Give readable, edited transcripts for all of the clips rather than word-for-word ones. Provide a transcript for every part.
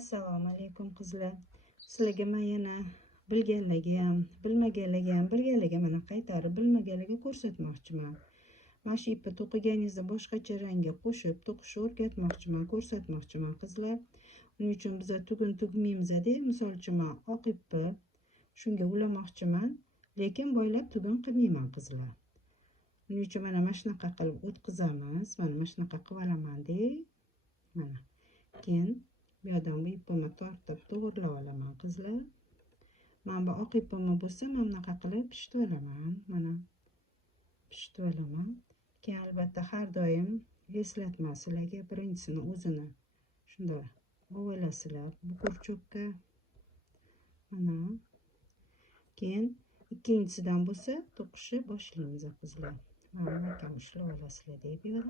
Assalomu alaykum qizlar. Sizlarga men yana bilganlarga ham, bilmaganlarga ham birgalikda mana qaytarib bilmaganlarga ko'rsatmoqchiman. Mana shu ipni to'qiganingizda boshqacha rangga qo'shib to'qishni o'rgatmoqchiman, ko'rsatmoqchiman qizlar. Uning uchun biz tugun tugmaymiz-da, misol uchun men oq ipni shunga ulamoqchiman, lekin boylab tugun qilmayman qizlar. Uning uchun mana shunaqa qilib o'tkazamiz. Mana shunaqa qilib olaman-da. Mana. Keyin bu yerdan bu ipimni tortib to'g'irlab olaman qizlar. Men bu oq ipimni bo'lsa, mana bunaqa qilib pishitib olaman. Mana pishitib olaman. Keyin albatta har doim eslatman sizlarga birinchisini o'zini shunday olasizlar bu kurchokka. Mana. Keyin ikkinchisidan bo'lsa, to'qishni boshlaymiz qizlar. Mana akam ushlab olasizlar deb berdim.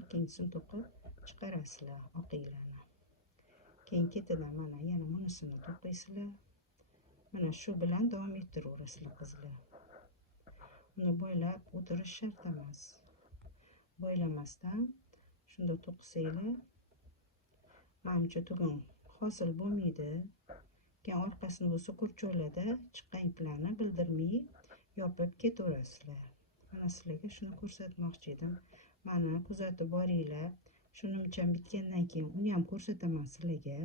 Ikkinchisini to'qib chiqarasizlar oqinglarni. Keyin ketidan mana yana bunisini to'qiysizlar. Mana shu bilan davom ettiraverasizlar qizlar. Uni bo'ylab o'tirish shart emas. Bo'ylamasdan shunda to'qisanglar, menimcha tugun hosil bo'lmaydi. Keyin orqasini bo'lsa kurchoqlarda chiqqan iplarni bildirmay yopib ketaverasizlar. Mana sizlarga shuni ko'rsatmoqchi edim. Mana kuzatib boringlar. Shunimcha bitgandan keyin uni ham ko'rsataman sizlarga.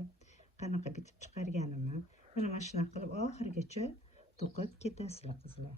Qanaqa bitib chiqarganimni. Mana shunaqa qilib oxirigacha to'qib ketasizlar qizlar.